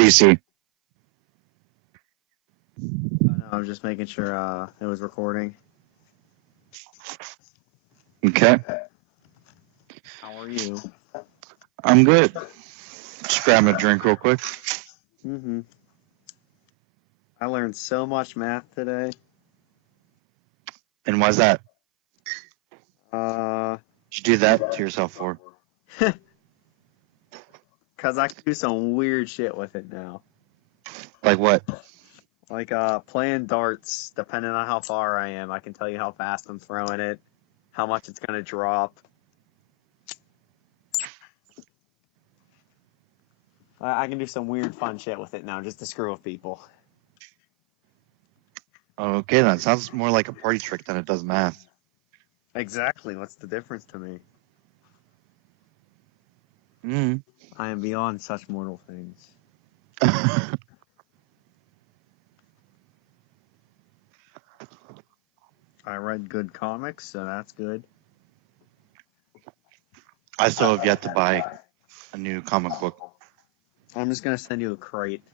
do you see? Oh, no, I was just making sure it was recording. Okay. How are you? I'm good. Just grabbing a drink real quick. Mm-hmm. I learned so much math today. And why's that? Uh, Did you do that to yourself for? Cause I can do some weird shit with it now. Like what? Like playing darts, depending on how far I am, I can tell you how fast I'm throwing it, how much it's gonna drop. I can do some weird fun shit with it now just to screw with people. Okay, then. Sounds more like a party trick than it does math. Exactly. What's the difference to me? Mm. I am beyond such mortal things. I read good comics, so that's good. I still have yet to buy a new comic book. I'm just gonna send you a crate.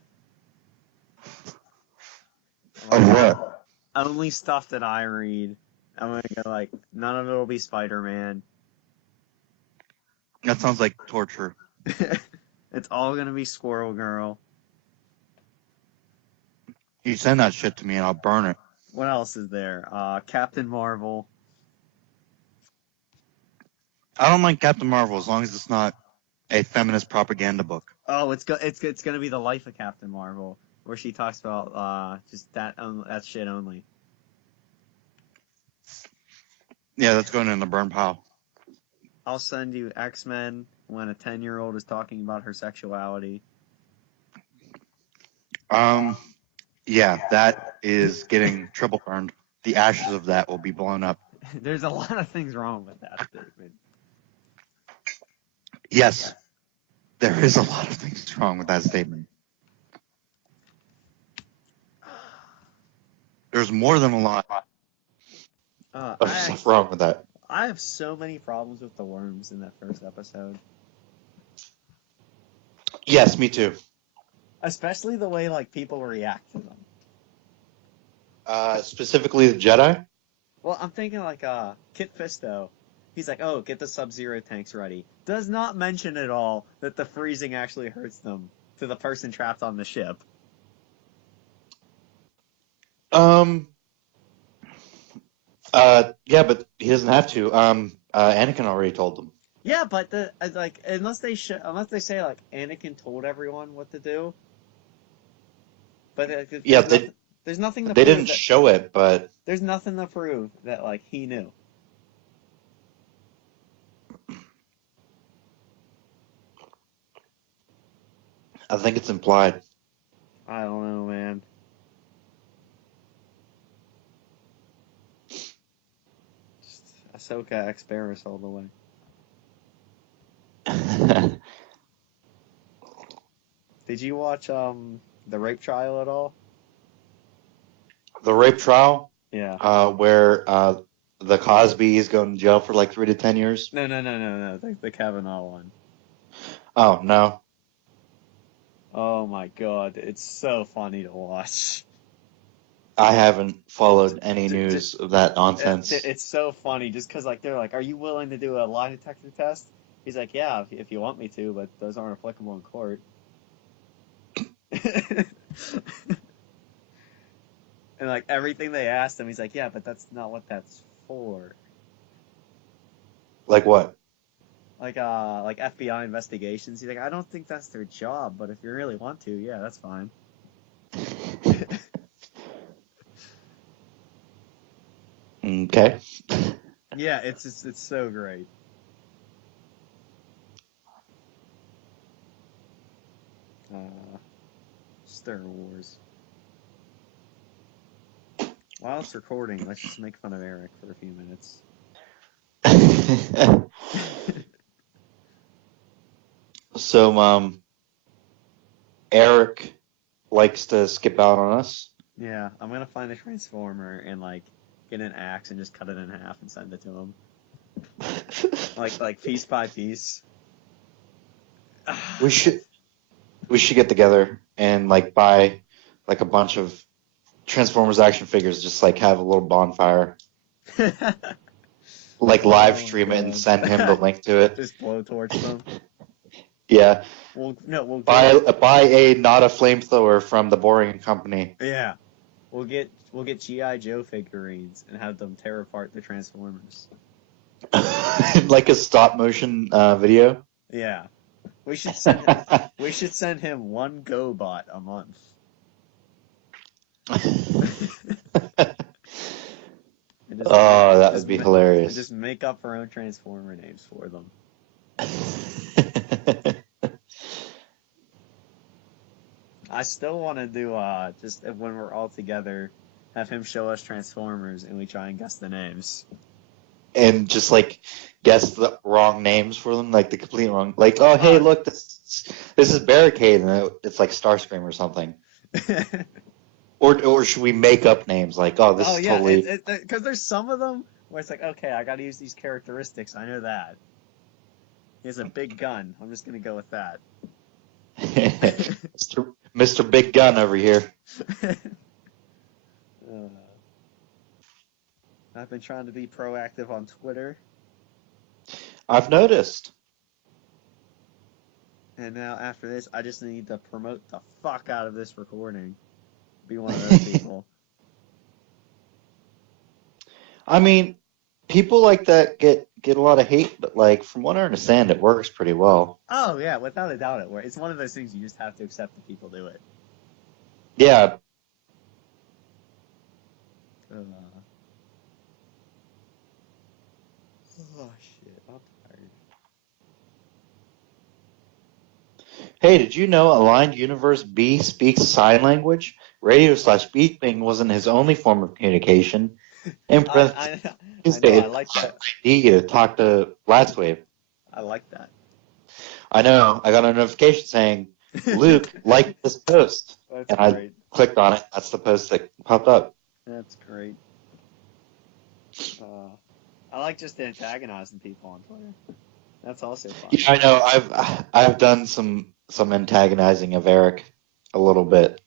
Of what? Only stuff that I read. I'm gonna go like, none of it will be Spider-Man. That sounds like torture. It's all gonna be Squirrel Girl. You send that shit to me and I'll burn it. What else is there? Captain Marvel. I don't like Captain Marvel as long as it's not a feminist propaganda book. Oh, it's gonna be the life of Captain Marvel, where she talks about just that shit only. Yeah, that's going in the burn pile. I'll send you X-Men when a 10-year-old is talking about her sexuality. Yeah, that is getting triple burned. The ashes of that will be blown up. There's a lot of things wrong with that statement. Yes, there is a lot of things wrong with that statement. There's more than a lot of stuff wrong with that. I have so many problems with the worms in that first episode. Yes, me too. Especially the way like people react to them. Specifically the Jedi? Well, I'm thinking like Kit Fisto. He's like, oh, get the Sub-Zero tanks ready. Does not mention at all that the freezing actually hurts them to the person trapped on the ship. Yeah, but he doesn't have to. Anakin already told them. Yeah, but unless they say like Anakin told everyone what to do. But there's nothing to they prove didn't show it, but there's nothing to prove that like he knew. I think it's implied. I don't know, man. Just Ahsoka X Barris all the way. Did you watch the rape trial at all? The rape trial? Yeah. Where the Cosby is going to jail for like 3 to 10 years? No. The Kavanaugh one. Oh, no. Oh my god, it's so funny to watch. I haven't followed any news of that nonsense. It's so funny just because like they're like, are you willing to do a lie detector test? He's like, yeah, if you want me to, but those aren't applicable in court. And like everything they asked him, he's like, yeah, but that's not what that's for. Like what? Like FBI investigations. He's like, I don't think that's their job, but if you really want to, yeah, that's fine. Okay. Yeah, it's so great. Star Wars. While it's recording, let's just make fun of Eric for a few minutes. So, Eric likes to skip out on us. Yeah, I'm gonna find a transformer and like get an axe and just cut it in half and send it to him. like piece by piece. We should get together and like buy like a bunch of Transformers action figures, just like have a little bonfire, like live stream it and send him the link to it. Just blowtorch them. Yeah. We'll Buy a not a flamethrower from the Boring Company. Yeah. We'll get G.I. Joe figurines and have them tear apart the Transformers. Like a stop motion video. Yeah. We should send him one GoBot a month. That would be hilarious. Just make up our own Transformer names for them. I still want to do just when we're all together, have him show us Transformers and we try and guess the names. And just like guess the wrong names for them, like the complete wrong. Like, oh hey, look, this is Barricade, and it's like Starscream or something. Or should we make up names like, oh, this is totally... Because there's some of them where it's like, okay, I got to use these characteristics. I know that. He has a big gun. I'm just going to go with that. Mr. Big Gun over here. I've been trying to be proactive on Twitter. I've noticed. And now after this, I just need to promote the fuck out of this recording. Be one of those people. I mean, people like that get a lot of hate, but like from what I understand, it works pretty well. Oh yeah, without a doubt it works. It's one of those things you just have to accept that people do it. Yeah. Oh shit, I'm tired. Hey, did you know Aligned Universe B speaks sign language? Radio/beeping wasn't his only form of communication. I like that. ID to talk to Latswave. I like that. I know. I got a notification saying, Luke liked this post. That's and great. I clicked on it. That's the post that popped up. That's great. I like just antagonizing people on Twitter. That's also fun. Yeah, I know. I've done some antagonizing of Eric a little bit.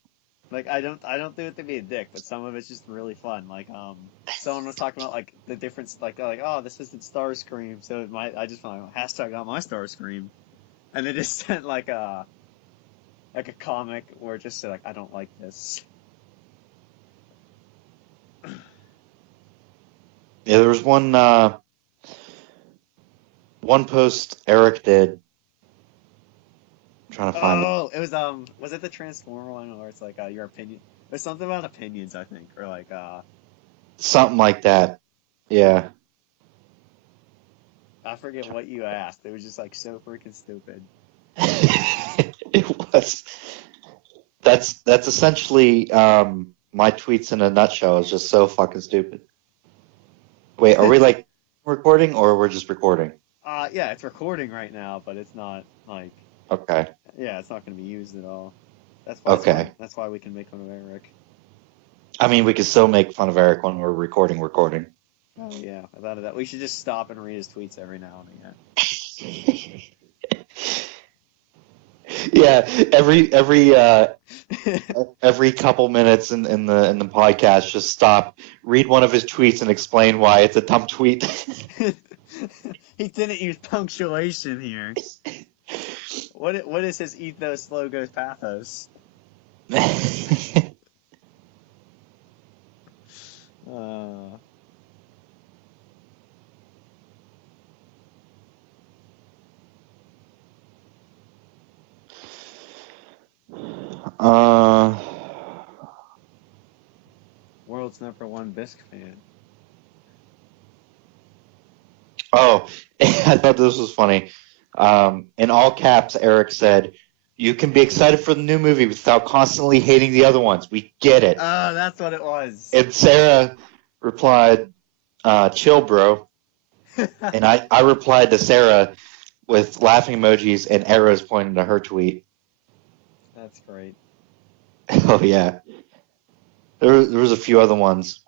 Like I don't do it to be a dick, but some of it's just really fun. Like someone was talking about like the difference, like oh, this isn't Starscream, so I just found hashtag got my Starscream, and they just sent like a comic where it just said like I don't like this. Yeah, there was one post Eric did. I'm trying to find it. Oh, it was it the Transformer one where it's like your opinion? There's something about opinions, I think, or like something like that. Yeah. I forget what you asked. It was just like so freaking stupid. It was. That's essentially my tweets in a nutshell. It's just so fucking stupid. Wait, are we like recording or we're just recording? Yeah, it's recording right now, but it's not like. Okay. Yeah, it's not going to be used at all. That's why we can make fun of Eric. I mean, we can still make fun of Eric when we're recording. Oh yeah, without a doubt. We should just stop and read his tweets every now and again. Yeah, every couple minutes in the podcast, just stop, read one of his tweets, and explain why it's a dumb tweet. He didn't use punctuation here. What is his ethos, logos, pathos? World's #1 Bisque fan. Oh, I thought this was funny. In all caps, Eric said, "You can be excited for the new movie without constantly hating the other ones. We get it." Oh, that's what it was. And Sarah replied, "Chill, bro." And I replied to Sarah with laughing emojis and arrows pointing to her tweet. That's great. Oh yeah, there was a few other ones.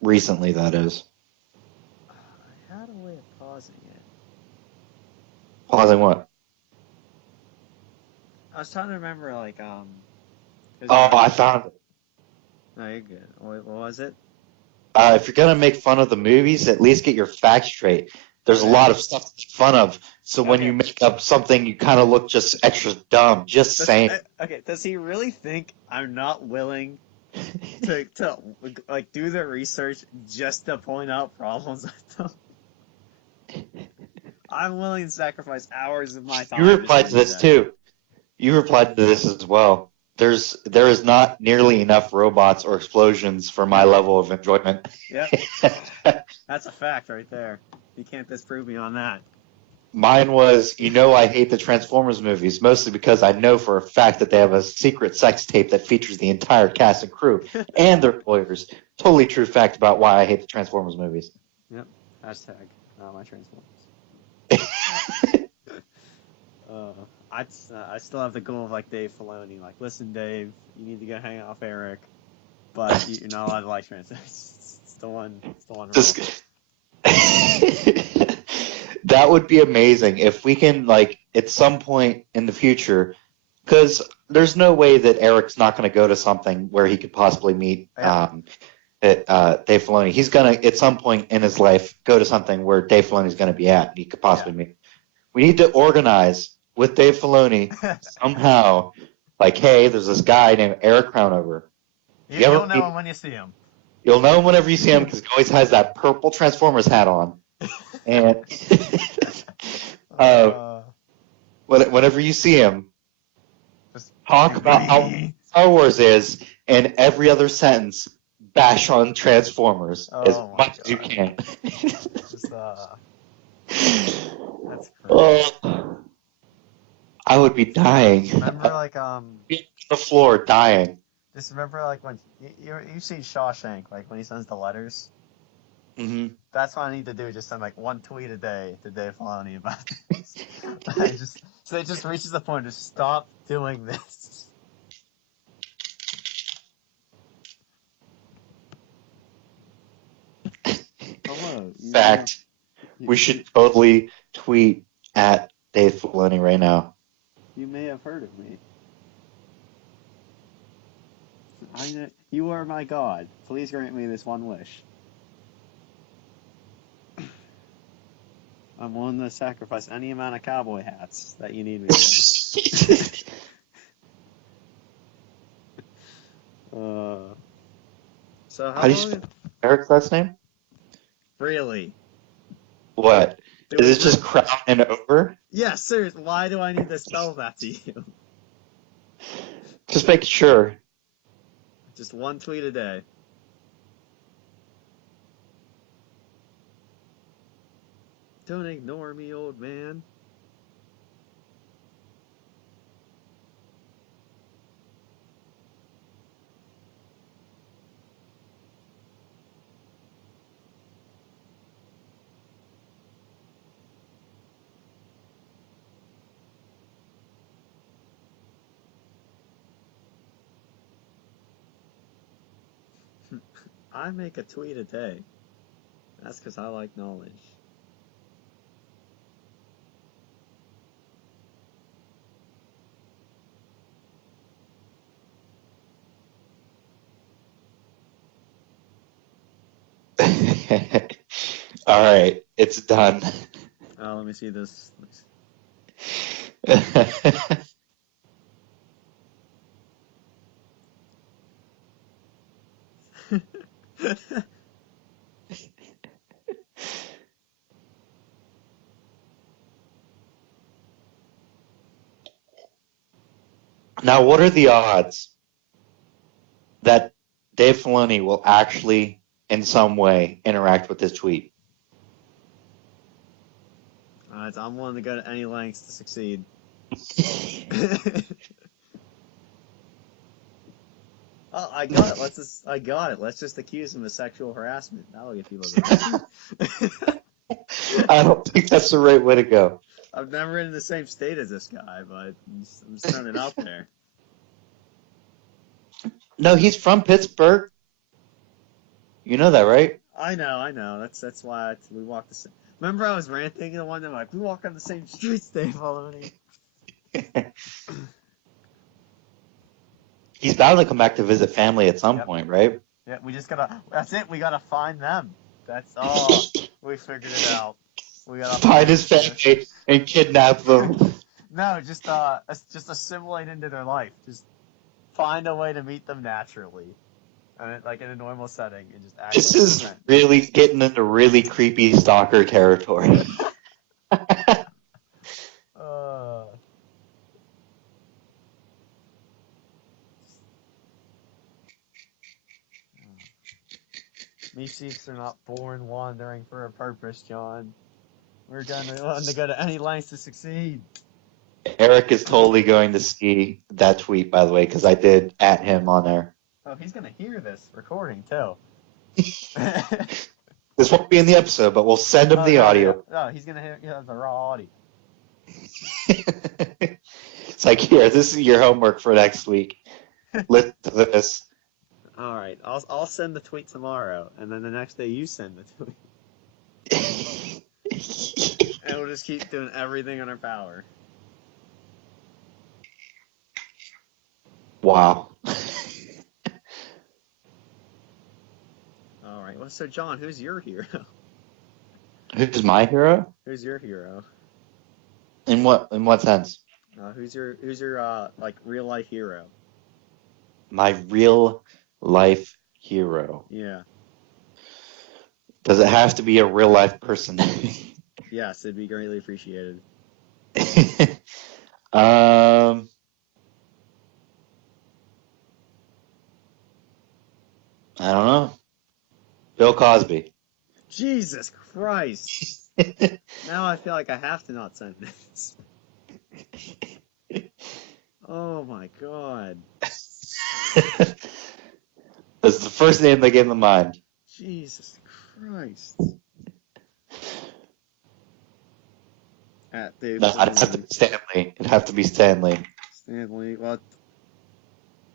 Recently, that is. Pausing what? I was trying to remember, like, 'cause, Oh, I found it. no, you're good. What was it? If you're gonna make fun of the movies, at least get your facts straight. There's a Okay. lot of stuff to make fun of, so when Okay. you make up something, you kind of look just extra dumb. Just saying. Okay, does he really think I'm not willing to like do the research just to point out problems with them? I'm willing to sacrifice hours of my time. You replied just to this too. You replied to this as well. There is not nearly enough robots or explosions for my level of enjoyment. Yep, that's a fact right there. You can't disprove me on that. Mine was, I hate the Transformers movies, mostly because I know for a fact that they have a secret sex tape that features the entire cast and crew and their lawyers. Totally true fact about why I hate the Transformers movies. Yep. Hashtag not my Transformers. I still have the goal of like Dave Filoni. Like, listen, Dave, you need to go hang out with Eric, but you're not allowed to like Transformers. It's the one. Just, that would be amazing if we can, like, at some point in the future, because there's no way that Eric's not going to go to something where he could possibly meet Dave Filoni. He's going to, at some point in his life, go to something where Dave Filoni's going to be at and he could possibly meet. We need to organize with Dave Filoni somehow, like, hey, there's this guy named Eric Crownover. You'll know him when you see him. You'll know him whenever you see him because he always has that purple Transformers hat on. And whenever you see him, just talk about how Star Wars is, and every other sentence, bash on Transformers as much as you can. That's crazy. I would be dying. Remember, like, on the floor, dying. Just remember, like, when you've seen Shawshank, like, when he sends the letters? Mm-hmm. That's what I need to do, just send, like, one tweet a day to Dave Filoni about this. So it just reaches the point, just stop doing this. Hello. Fact. We should totally tweet at Dave Filoni right now. You may have heard of me. You are my god. Please grant me this one wish. I'm willing to sacrifice any amount of cowboy hats that you need me to. So how do you spell Eric's last name? Really? What? Is it just crown and over? Yeah, seriously. Why do I need to spell that to you? Just make sure. Just one tweet a day. Don't ignore me, old man. I make a tweet a day. That's because I like knowledge. All right, it's done. Let me see this. Now, what are the odds that Dave Filoni will actually, in some way, interact with this tweet? I'm willing to go to any lengths to succeed. Oh, I got it. Let's just accuse him of sexual harassment. That'll get people arrested. I don't think that's the right way to go. I've never been in the same state as this guy, but I'm just throwing it out there. No, he's from Pittsburgh. You know that, right? I know. That's why we walk the same. Remember I was ranting the one time, like, we walk on the same streets, they follow me. He's bound to come back to visit family at some Yep. point, right? Yeah, that's it, we gotta find them. That's all. We figured it out. We gotta Find his family and kidnap them. No, just assimilate into their life. Just find a way to meet them naturally. Like in a normal setting, and just act This like is friends. really getting into really creepy stalker territory. Meeseeks are not born wandering for a purpose, John. We're going to go to any lengths to succeed. Eric is totally going to see that tweet, by the way, because I did at him on there. Oh, he's going to hear this recording, too. This won't be in the episode, but we'll send him the audio. No, he's going to hear the raw audio. It's like, here, this is your homework for next week. Listen to this. All right, I'll send the tweet tomorrow, and then the next day you send the tweet. And we'll just keep doing everything in our power. Wow. All right. Well, so John, who's your hero? Who's my hero? Who's your hero? In what sense? Who's your like real life hero? My real life hero. Yeah. Does it have to be a real life person? Yes, it'd be greatly appreciated. I don't know. Bill Cosby. Jesus Christ! Now I feel like I have to not send this. Oh my God. That's the first name that came to mind. Jesus Christ. No, it'd have to be Stanley. It'd have to be Stanley. Stanley, what?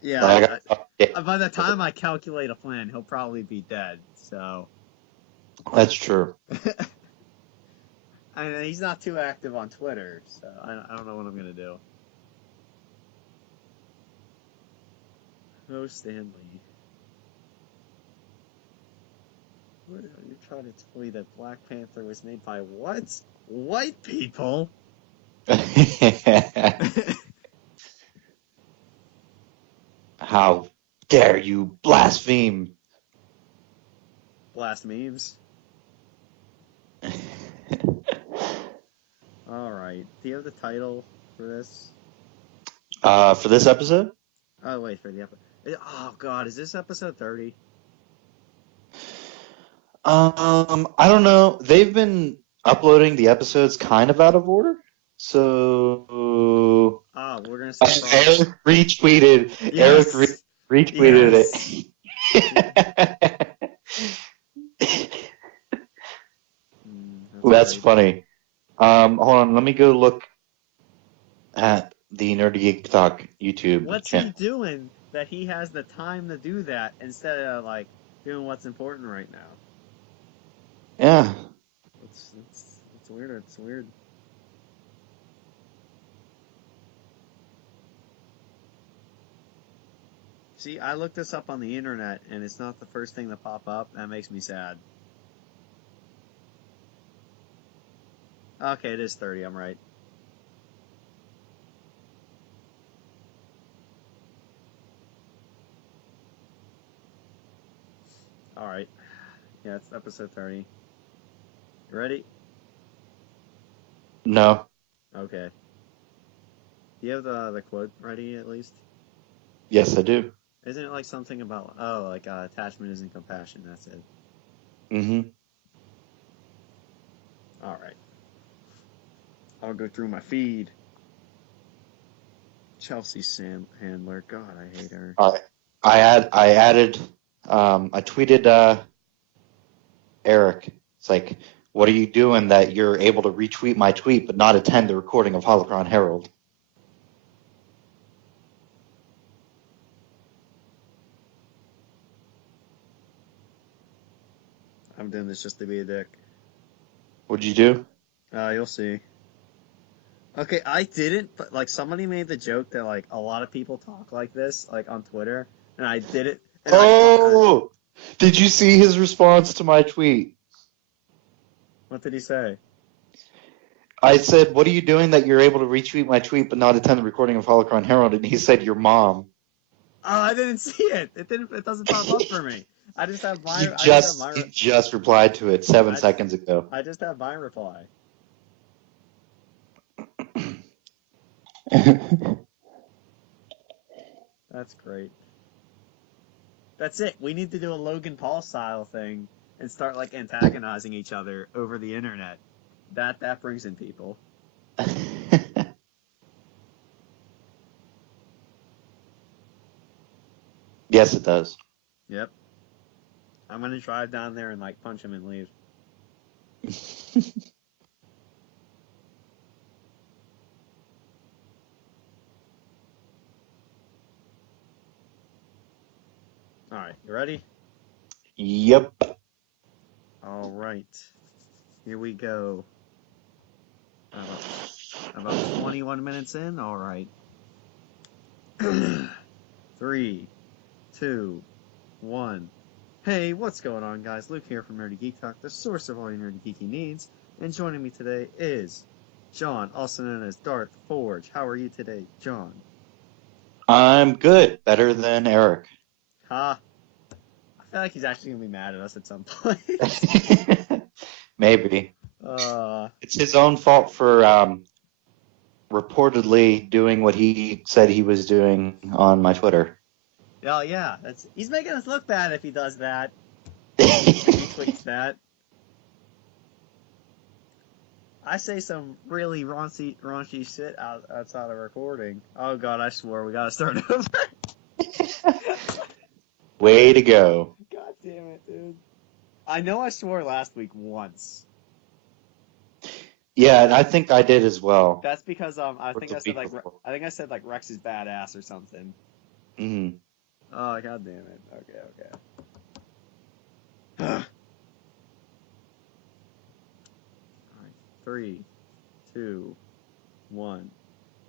Yeah. By the time I calculate a plan, he'll probably be dead. So. That's true. I mean, he's not too active on Twitter, so I don't know what I'm gonna do. Oh, Stanley. What are you trying to tell me that Black Panther was made by what? White people? How dare you blaspheme? Blast memes. Alright. Do you have the title for this? For this episode? Oh, wait, for the episode. Oh, God, is this episode 30? I don't know. They've been uploading the episodes kind of out of order. So. Oh, we're going to say. Eric retweeted. Yes. Eric retweeted yes. it. That's funny. Hold on. Let me go look at the Nerdy Geek Talk YouTube What's channel. he doing that he has the time to do that instead of, like, doing what's important right now? Yeah. It's weird. It's weird. See, I looked this up on the internet, and it's not the first thing to pop up. That makes me sad. Okay, it is 30. I'm right. Alright. Yeah, it's episode 30. You ready? No. Okay. Do you have the quote ready, at least? Yes, I do. Isn't it like something about, attachment isn't compassion, that's it? Mm-hmm. Alright. I'll go through my feed. Chelsea Handler. God, I hate her. I tweeted Eric. It's like, what are you doing that you're able to retweet my tweet but not attend the recording of Holocron Herald? I'm doing this just to be a dick. What'd you do? You'll see. Okay, I didn't, but like somebody made the joke that like a lot of people talk like this, like on Twitter, and I did it, and Oh! Did you see his response to my tweet? what did he say? I said, "What are you doing that you're able to retweet my tweet but not attend the recording of Holocron Herald?" And he said, "Your mom." Oh, I didn't see it. It didn't. It doesn't pop up for me. I just have my. He just replied to it 7 seconds ago. I just have my reply. That's great. That's it. We need to do a Logan Paul style thing and start like antagonizing each other over the internet. That brings in people. Yes, it does. Yep. I'm gonna drive down there and like punch him and leave. All right, you ready? Yep. All right. Here we go. About 21 minutes in. All right. 3, 2, 1. Hey, what's going on, guys? Luke here from Nerdy Geek Talk, the source of all your nerdy geeky needs. And joining me today is John, also known as Darth Forge. How are you today, John? I'm good. Better than Eric. Ha! I feel like he's actually gonna be mad at us at some point. Maybe. It's his own fault for reportedly doing what he said he was doing on my Twitter. Oh yeah, he's making us look bad if he does that. If he tweets that. I say some really raunchy shit outside of recording. Oh god, I swore we gotta start over. Way to go. God damn it, dude. I know I swore last week once. Yeah, and I think I did as well. That's because I think I said like Rex is badass or something. Mm-hmm. Oh god damn it. Okay. Alright. 3, 2, 1.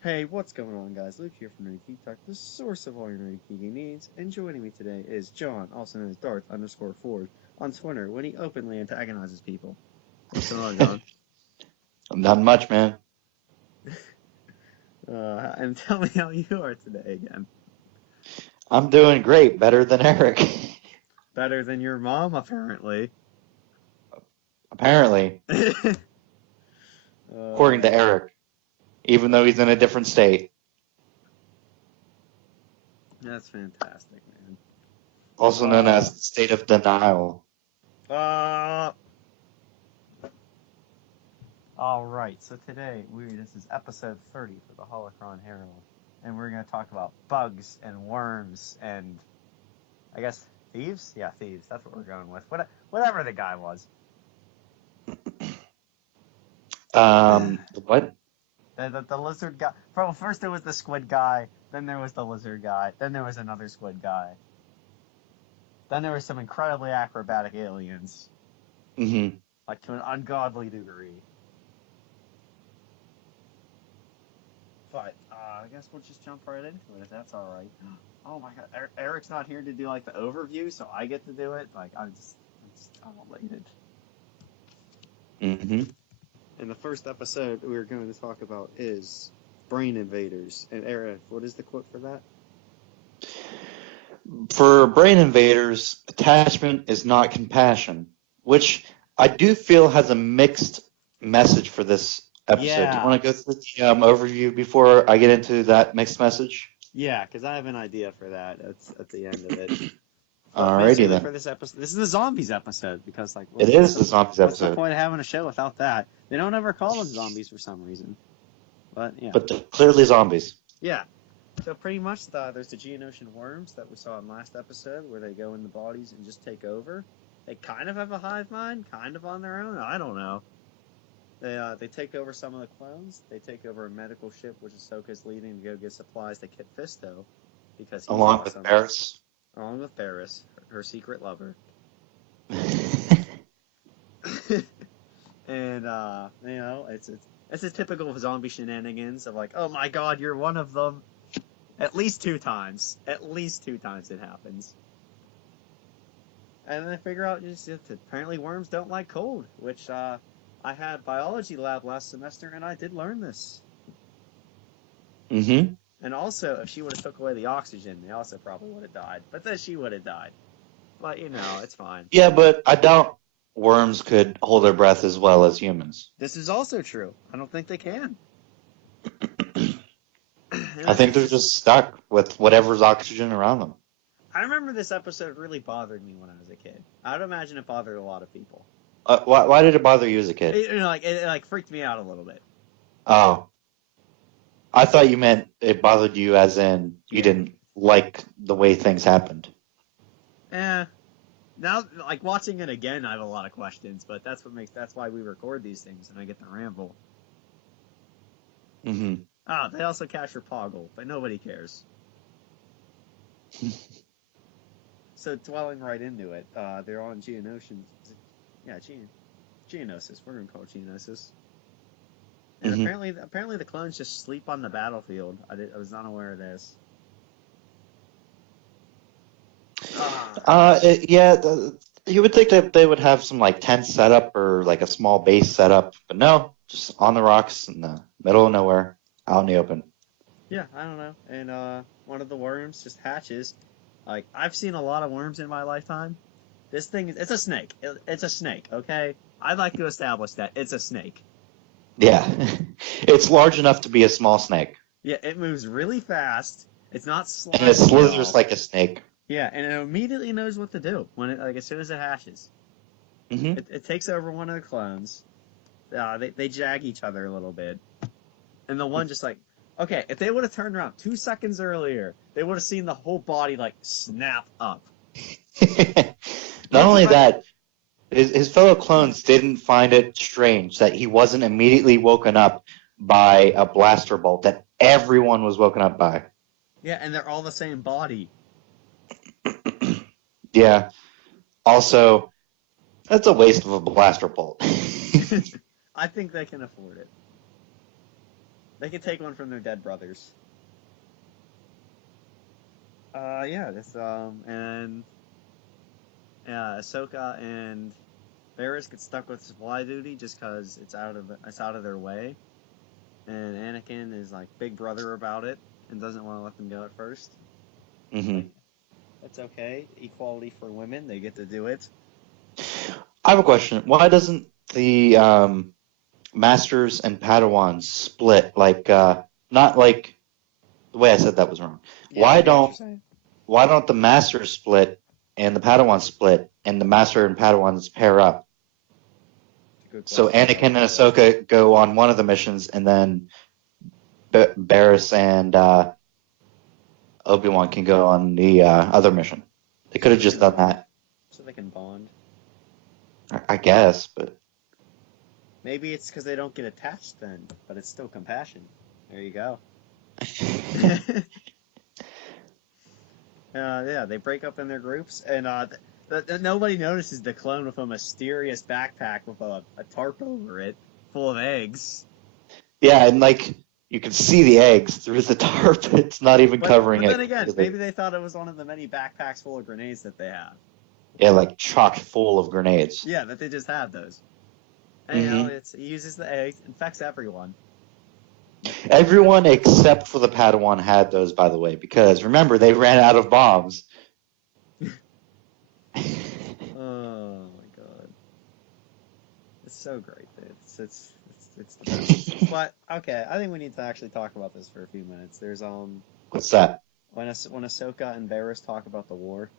Hey, what's going on, guys? Luke here from Nerdy Geek Talk, the source of all your nerdy geeky needs. And joining me today is John, also known as Darth_Ford, on Twitter when he openly antagonizes people. What's going on, John? Not much, man. And tell me how you are today again. I'm doing great. Better than Eric. Better than your mom, apparently. Apparently. According to Eric. Even though he's in a different state. That's fantastic, man. Also known as the state of denial. Alright, so today, this is episode 30 for the Holocron Herald. And we're going to talk about bugs and worms and, I guess, thieves? Yeah, thieves. That's what we're going with. Whatever the guy was. What? The lizard guy. Well, first there was the squid guy, then there was the lizard guy, then there was another squid guy. Then there were some incredibly acrobatic aliens. Mm-hmm. Like to an ungodly degree. But I guess we'll just jump right into it if that's alright. Oh my god, Eric's not here to do like the overview, so I get to do it. Like I'm elated. Mm-hmm. And the first episode we're going to talk about is Brain Invaders. And Eric, what is the quote for that? For Brain Invaders, attachment is not compassion, which I do feel has a mixed message for this episode. Yeah. Do you want to go through the overview before I get into that mixed message? Yeah, because I have an idea for that at the end of it. Alrighty then. For this episode, this is the zombies episode because like it is the zombies episode. What's the point of having a show without that? They don't ever call them zombies for some reason. But yeah. But they're clearly zombies. Yeah. So pretty much there's the Geonosian worms that we saw in last episode where they go in the bodies and just take over. They kind of have a hive mind, kind of on their own. I don't know. They take over some of the clones. They take over a medical ship, which Ahsoka's leading to go get supplies to Kit Fisto, because he's along with Barriss. Along with Barriss, her secret lover. And you know, it's a typical zombie shenanigans of like, oh my god, you're one of them. At least 2 times. At least 2 times it happens. And then I figure out just apparently worms don't like cold, which I had biology lab last semester and I did learn this. Mm-hmm. And also, if she would have took away the oxygen, they also probably would have died. But then she would have died. But you know, it's fine. Yeah, but I doubt worms could hold their breath as well as humans. This is also true. I don't think they can. I think they're just stuck with whatever's oxygen around them. I remember this episode really bothered me when I was a kid. I would imagine it bothered a lot of people. Why did it bother you as a kid? It freaked me out a little bit. Oh. I thought you meant it bothered you as in you didn't like the way things happened. Now, like watching it again, I have a lot of questions, but that's why we record these things and I get to ramble. Mm-hmm. They also capture Poggle, but nobody cares. So dwelling right into it, they're on Geonosis. Yeah, Geonosis. We're gonna call it Geonosis. And apparently the clones just sleep on the battlefield. I was not aware of this. You would think that they would have some like tent setup or like a small base setup, but no, just on the rocks in the middle of nowhere, out in the open. Yeah, I don't know. And one of the worms just hatches. Like, I've seen a lot of worms in my lifetime. This thing, it's a snake. It's a snake, okay? I'd like to establish that it's a snake. Yeah. It's large enough to be a small snake. Yeah, it moves really fast. It's not slimy. And it slithers like a snake. Yeah, and it immediately knows what to do when as soon as it hatches. Mm-hmm. It takes over one of the clones. They jag each other a little bit. And the one just like, okay, if they would have turned around 2 seconds earlier, they would have seen the whole body like snap up. Not only that, his fellow clones didn't find it strange that he wasn't immediately woken up by a blaster bolt that everyone was woken up by. Yeah, and they're all the same body. Yeah. Also, that's a waste of a blaster bolt. I think they can afford it. They can take one from their dead brothers. And Ahsoka and Varys get stuck with supply duty just because it's out of their way, and Anakin is like big brother about it and doesn't want to let them go at first. Mm-hmm. That's okay. Equality for women, they get to do it. I have a question. Why doesn't the Masters and Padawans split? Like, not like the way I said that was wrong. Yeah, why don't the Masters split and the Padawans split and the Master and Padawans pair up? So Anakin and Ahsoka go on one of the missions, and then Barriss and Obi-Wan can go on the other mission. They could have just done that. So they can bond. I guess, but maybe it's because they don't get attached then, but it's still compassion. There you go. Yeah, they break up in their groups, and nobody notices the clone with a mysterious backpack with a tarp over it, full of eggs. Yeah, and like you can see the eggs through the tarp. It's not even covering it. But then again, maybe they thought it was one of the many backpacks full of grenades that they have. Yeah, like chock full of grenades. Yeah, that they just have those. And, you know, he uses the eggs, infects everyone. Everyone except for the Padawan had those, by the way, because remember, they ran out of bombs. Oh my god. It's so great. It's the best. But, okay, I think we need to actually talk about this for a few minutes. There's, What's that? When Ahsoka and Varys talk about the war.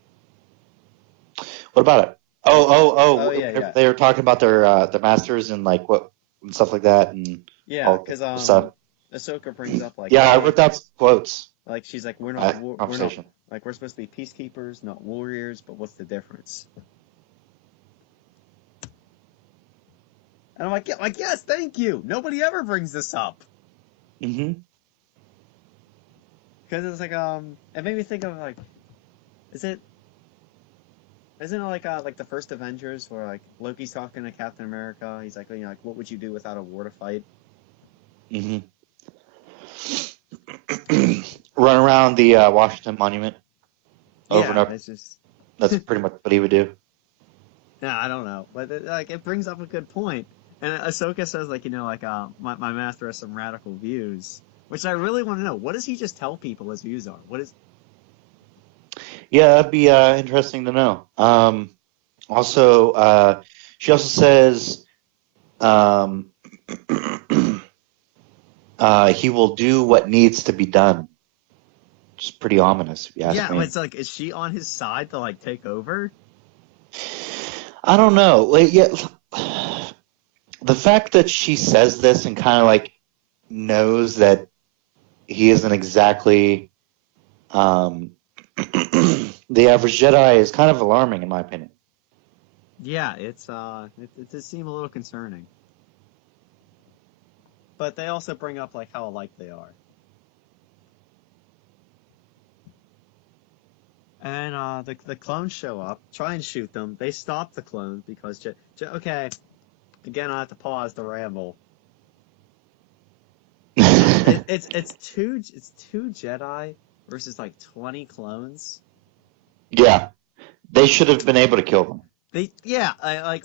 What about it? Yeah. They were talking about their masters and like what and stuff like that, and yeah, because Ahsoka brings up like I wrote down some quotes. Like she's like we're supposed to be peacekeepers, not warriors, but what's the difference? And I'm like yes, thank you. Nobody ever brings this up. Mm-hmm. Because it's like it made me think of like, is it Isn't it like the first Avengers where like Loki's talking to Captain America? He's like, like, what would you do without a war to fight? Hmm. Run around the Washington Monument over and Yeah, over. it's just That's pretty much what he would do. yeah, I don't know, but it brings up a good point. And Ahsoka says like my master has some radical views, which I really want to know. What does he just tell people his views are? What is Yeah, that'd be interesting to know. Also, she also says um, he will do what needs to be done. Which is pretty ominous, if you ask yeah, me. it's like is she on his side to like take over? I don't know. Like, yeah, the fact that she says this and kind of like knows that he isn't exactly um, the average Jedi is kind of alarming, in my opinion. Yeah, it does seem a little concerning. But they also bring up like how alike they are. And the clones show up, try and shoot them. They stop the clones because okay, again I have to pause to ramble. It's two Jedi versus like 20 clones. Yeah, they should have been able to kill them. Like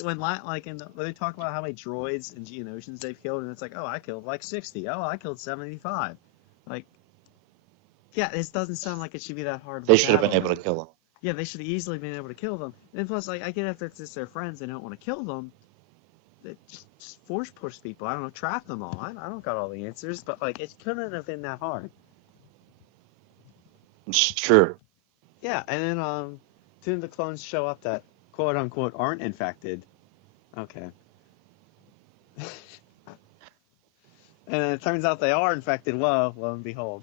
when they talk about how many droids and Geonosians they've killed, and it's like, oh, I killed like 60. Oh, I killed 75. Like, yeah, it doesn't sound like it should be that hard of a They should have battle. been able to kill them. Yeah, they should have easily been able to kill them. And plus, like, I get if it's just their friends, they don't want to kill them. They just force push people. I don't know, trap them all. I don't got all the answers, but like, it couldn't have been that hard. It's true. Yeah, and then soon the clones show up that quote unquote aren't infected. Okay. And then it turns out they are infected. Whoa, lo and behold.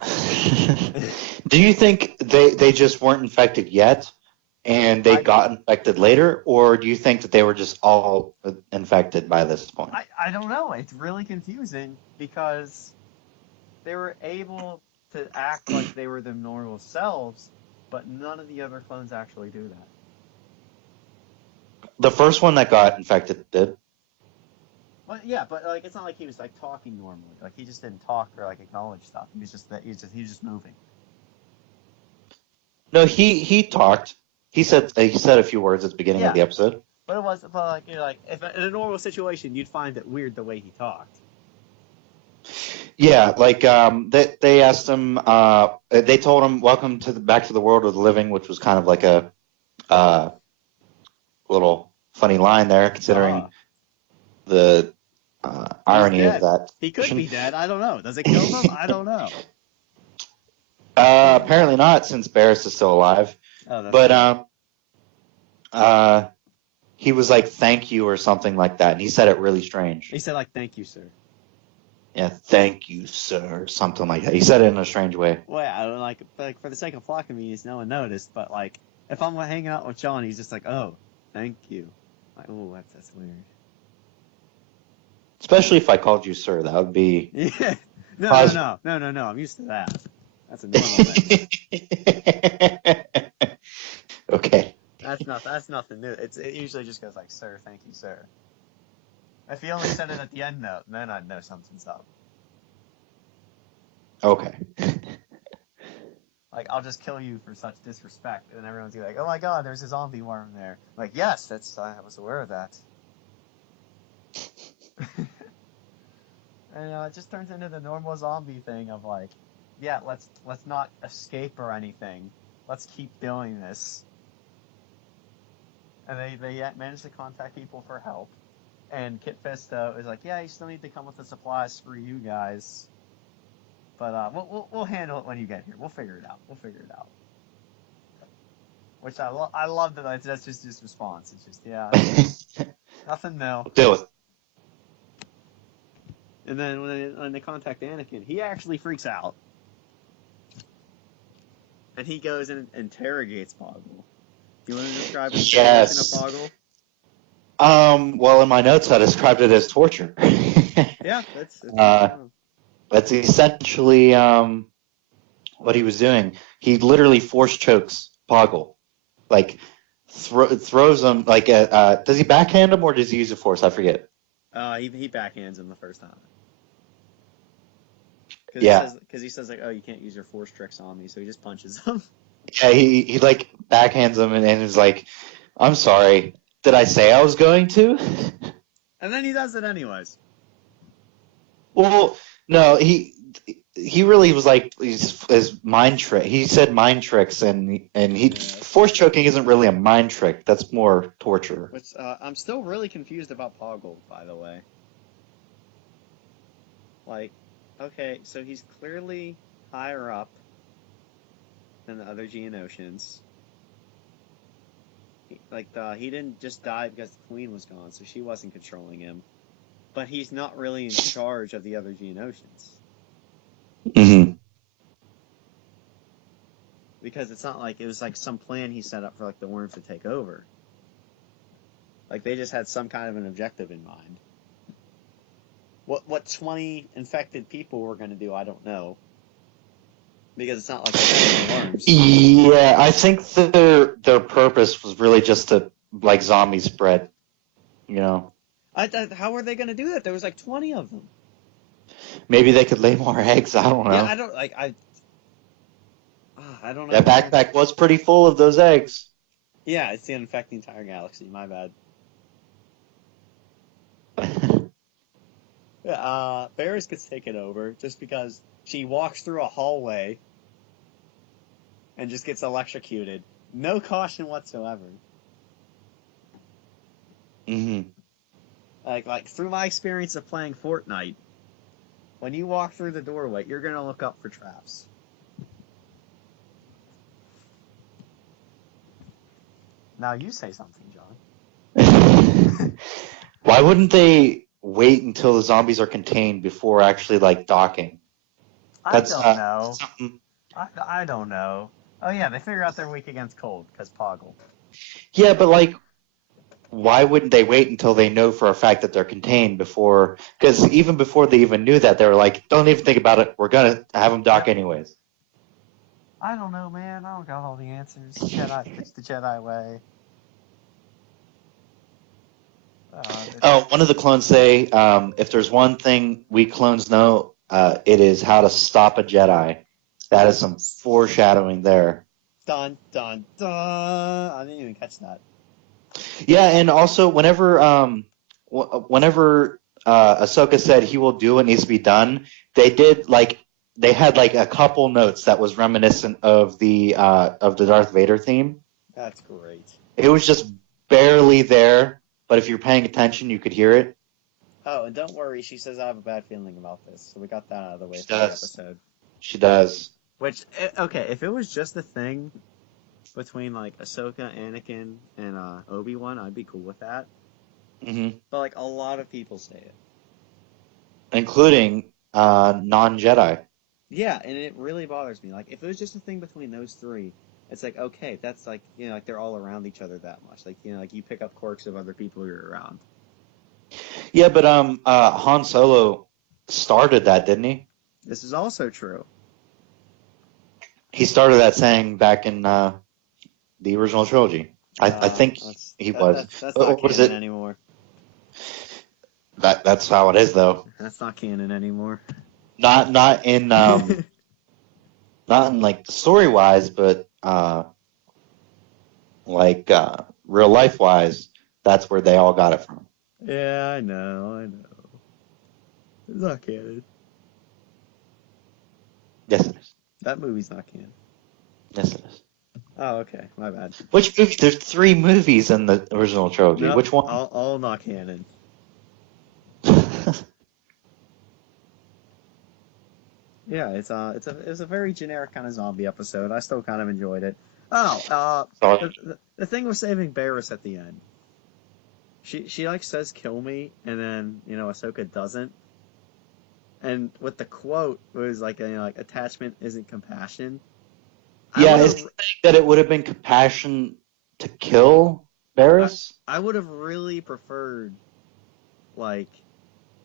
Do you think they just weren't infected yet and they got infected later, or do you think that they were just all infected by this point? I don't know. It's really confusing because they were able to act like they were their normal selves, but none of the other clones actually do that. The first one that got infected did. Well, yeah, but like it's not like he was like talking normally. Like he just didn't talk or like acknowledge stuff. He was just moving. No, he talked. He said a few words at the beginning of the episode. But it was but like if in a normal situation you'd find it weird the way he talked. Yeah, like they asked him. They told him, "Welcome to back to the world of the living," which was kind of like a little funny line there, considering the irony of that. He could be dead. I don't know. Does it kill him? I don't know. Apparently not, since Barris is still alive. Oh, but he was like, "Thank you" or something like that, and he said it really strange. He said like, "Thank you, sir." Yeah, "Thank you, sir," something like that. He said it in a strange way. Well, yeah, like for the sake of plot convenience, no one noticed. But like, if I'm hanging out with John, he's just like, "Oh, thank you." Like, oh, that's weird. Especially if I called you sir, that would be. Yeah. No. I'm used to that. That's a normal thing. Okay. That's nothing new. It usually just goes like, "Sir, thank you, sir." If he only said it at the end note, then I'd know something's up. Okay. Like, I'll just kill you for such disrespect, and everyone's gonna be like, "Oh my God, there's a zombie worm there." Like, yes, I was aware of that. And it just turns into the normal zombie thing of like, yeah, let's not escape or anything. Let's keep doing this. And they manage to contact people for help. And Kit Fisto is like, yeah, you still need to come with the supplies for you guys. But we'll handle it when you get here. We'll figure it out. Which I love that that's just his response. It's just, yeah, nothing new. Deal with it. And then when they contact Anakin, he actually freaks out. And he goes and interrogates Poggle. Do you want to describe the interrogation of Poggle? Well, in my notes, I described it as torture. Yeah, that's essentially what he was doing. He literally force chokes Poggle, like throws him like does he backhand him or does he use the force? I forget. He backhands him the first time. Yeah. Because he says like, oh, you can't use your force tricks on me, so he just punches him. Yeah, he like backhands him and is like, I'm sorry. Did I say I was going to? And then he does it anyways. Well, no, he really was like his mind trick. He said mind tricks, and force choking isn't really a mind trick. That's more torture. Which I'm still really confused about Poggle, by the way. Like, okay, so he's clearly higher up than the other Geonosians. He didn't just die because the Queen was gone, so she wasn't controlling him. But he's not really in charge of the other Geonosians. Mm-hmm. Because it's not like it was like some plan he set up for like the worms to take over. Like they just had some kind of an objective in mind. What 20 infected people were going to do, I don't know. Because it's not like they're worms. Yeah, I think their purpose was really just to like zombie spread. You know. How were they going to do that? There was like 20 of them. Maybe they could lay more eggs. I don't know. Yeah, I don't know. That backpack was pretty full of those eggs. Yeah, it's the infect the entire galaxy. My bad. Barris gets taken over just because she walks through a hallway and just gets electrocuted. No caution whatsoever. Mm-hmm. Like through my experience of playing Fortnite, when you walk through the doorway, you're gonna look up for traps. Now you say something, John. Why wouldn't they wait until the zombies are contained before actually like docking? I don't know. I don't know. Oh yeah, they figure out they're weak against cold because Poggle. Yeah, but like, why wouldn't they wait until they know for a fact that they're contained before? Because even before they even knew that, they were like, "Don't even think about it. We're gonna have them dock anyways." I don't know, man. I don't got all the answers. Jedi, it's the Jedi way. One of the clones say, if there's one thing we clones know, it is how to stop a Jedi. That is some foreshadowing there. Dun, dun, dun. I didn't even catch that. Yeah, and also whenever Ahsoka said he will do what needs to be done, they had like a couple notes that was reminiscent of the Darth Vader theme. That's great. It was just barely there, but if you're paying attention, you could hear it. Oh, and don't worry, she says I have a bad feeling about this, so we got that out of the way for the episode. She does. Which, okay, if it was just a thing between like Ahsoka, Anakin, and Obi-Wan, I'd be cool with that. Mm-hmm. But like a lot of people say it, including non-Jedi. Yeah, and it really bothers me. Like if it was just a thing between those three, it's like okay, that's like like they're all around each other that much. Like like you pick up quirks of other people you're around. Yeah, but Han Solo started that, didn't he? This is also true. He started that saying back in the original trilogy. I think he was. That's not canon anymore. That's how it is, though. That's not canon anymore. Not in not in like story wise, but real life wise, that's where they all got it from. Yeah, I know. It's not canon. Yes, it is. That movie's not canon. Yes, it is. Oh, okay. My bad. Which movie? There's 3 movies in the original trilogy. Nope, Which one? All not canon. Yeah, it's a very generic kind of zombie episode. I still kind of enjoyed it. The thing with saving Barris at the end. She like says kill me, and then Ahsoka doesn't. And with the quote it was like like attachment isn't compassion. Yeah, is it that it would have been compassion to kill Barris? I would have really preferred like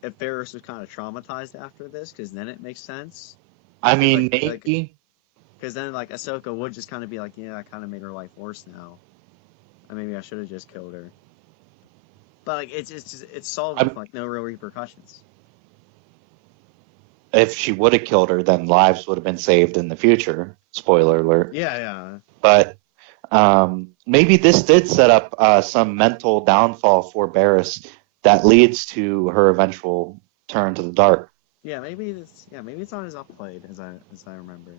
if Barris was kind of traumatized after this, because then it makes sense. I mean, maybe. Because then, like, Ahsoka would just kind of be like, yeah, I kind of made her life worse now. maybe I should have just killed her. But like it's solved with like no real repercussions. If she would have killed her, then lives would have been saved in the future. Spoiler alert. Yeah. But maybe this did set up some mental downfall for Barriss that leads to her eventual turn to the dark. Yeah, maybe it's not as upplayed as I remember.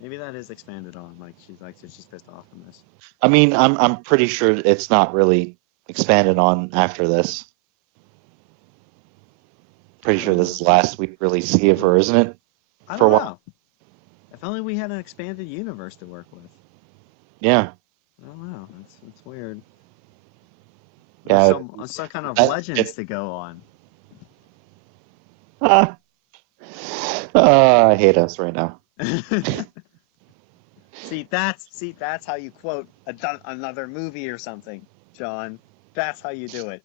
Maybe that is expanded on. Like she's pissed off from this. I mean, I'm pretty sure it's not really expanded on after this. Pretty sure this is the last we really see of her, isn't it? I don't know. If only we had an expanded universe to work with. Yeah. I don't know. It's weird. Yeah. Some kind of legends to go on. I hate us right now. See, that's how you quote another movie or something, John. That's how you do it.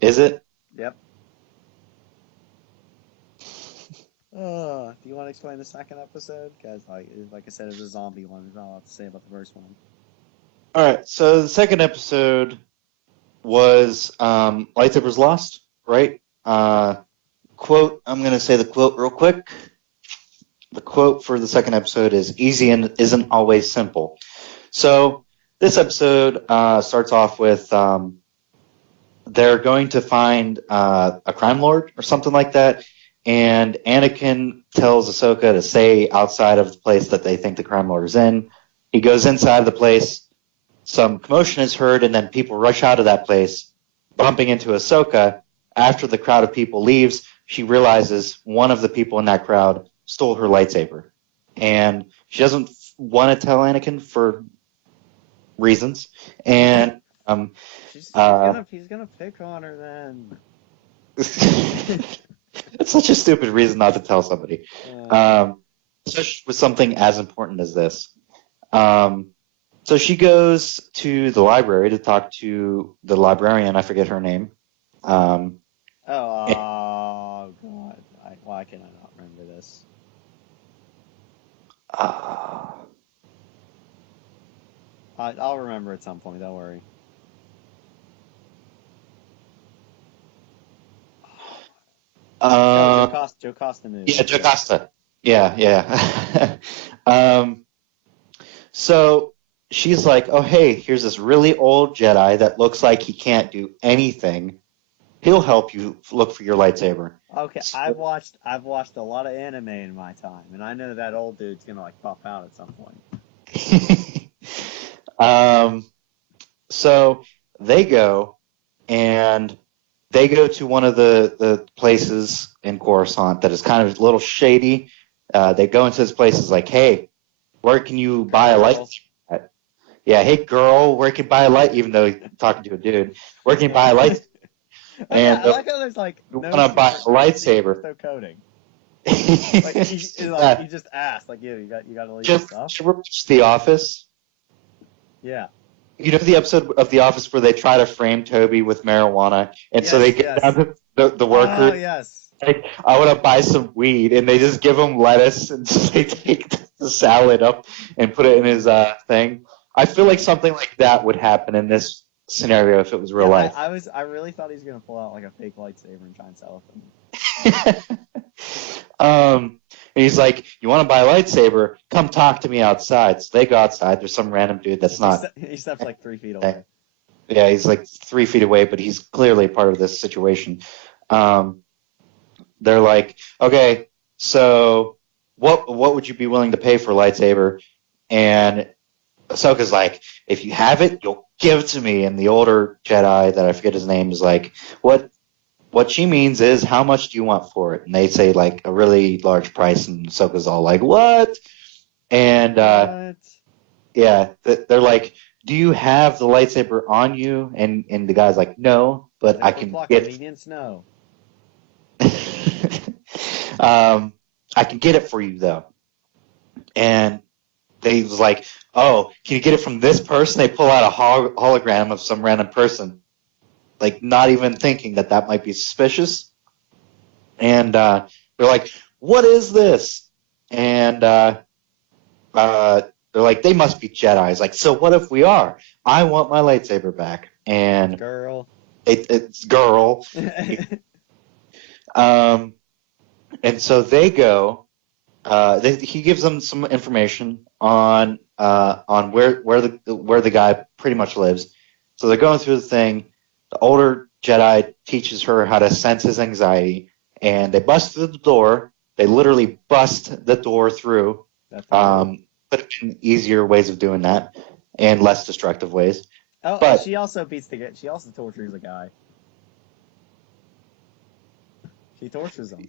Is it? Yep. Do you want to explain the second episode? Because, like I said, it's a zombie one. There's not a lot to say about the first one. All right. So the second episode was Lightsabers Lost, right? Quote. I'm going to say the quote real quick. The quote for the second episode is "Easy and isn't always simple." So this episode starts off with they're going to find a crime lord or something like that. And Anakin tells Ahsoka to stay outside of the place that they think the crime lord is in. He goes inside the place. Some commotion is heard, and then people rush out of that place, bumping into Ahsoka. After the crowd of people leaves, she realizes one of the people in that crowd stole her lightsaber. And she doesn't want to tell Anakin for reasons. And he's gonna pick on her then. It's such a stupid reason not to tell somebody, especially with something as important as this. So she goes to the library to talk to the librarian. I forget her name. God! Why can I not remember this? I'll remember at some point. Don't worry. Joe Costa movie. Yeah, Joe Costa. Yeah. So she's like, "Oh, hey, here's this really old Jedi that looks like he can't do anything. He'll help you look for your lightsaber." Okay, I've watched a lot of anime in my time, and I know that old dude's gonna like pop out at some point. So they go to one of the places in Coruscant that is kind of a little shady. They go into this place, is like, "Hey, where can you buy a lightsaber at?" Yeah, "Hey girl, where can you buy a light?" Even though he's talking to a dude, "Where can you buy a lightsaber?" And I like how there's like you want to buy a lightsaber. No coding. Like he just asked, like, "Yeah, you got all these stuff." Just The Office. Yeah. You know the episode of The Office where they try to frame Toby with marijuana, and so they get down to the worker. Oh, yes. Like, "I want to buy some weed," and they just give him lettuce, and they take the salad up and put it in his thing. I feel like something like that would happen in this scenario if it was real life. I really thought he was gonna pull out like a fake lightsaber and try and sell it. And he's like, "You want to buy a lightsaber? Come talk to me outside." So they go outside. There's some random dude that's not. He steps like 3 feet away. Yeah, he's like 3 feet away, but he's clearly part of this situation. They're like, "Okay, so what would you be willing to pay for a lightsaber?" And Ahsoka's like, "If you have it, you'll give it to me." And the older Jedi, that I forget his name, is like, What she means is, "How much do you want for it?" And they say like a really large price, and Ahsoka's all like, "What?" And yeah, they're like, "Do you have the lightsaber on you?" And the guy's like, "No, but I can get it. No. I can get it for you though. And they was like, "Oh, can you get it from this person?" They pull out a hologram of some random person, like not even thinking that might be suspicious. And they're like, "What is this?" And They're like, they must be Jedi. It's like, so what if we are? I want my lightsaber back. And Girl. it's girl. And so they go. He gives them some information on where the guy pretty much lives. So they're going through the thing. The older Jedi teaches her how to sense his anxiety, and they bust through the door. They literally bust the door through. But easier ways of doing that, and less destructive ways. Oh, but she also she also tortures a guy. She tortures him.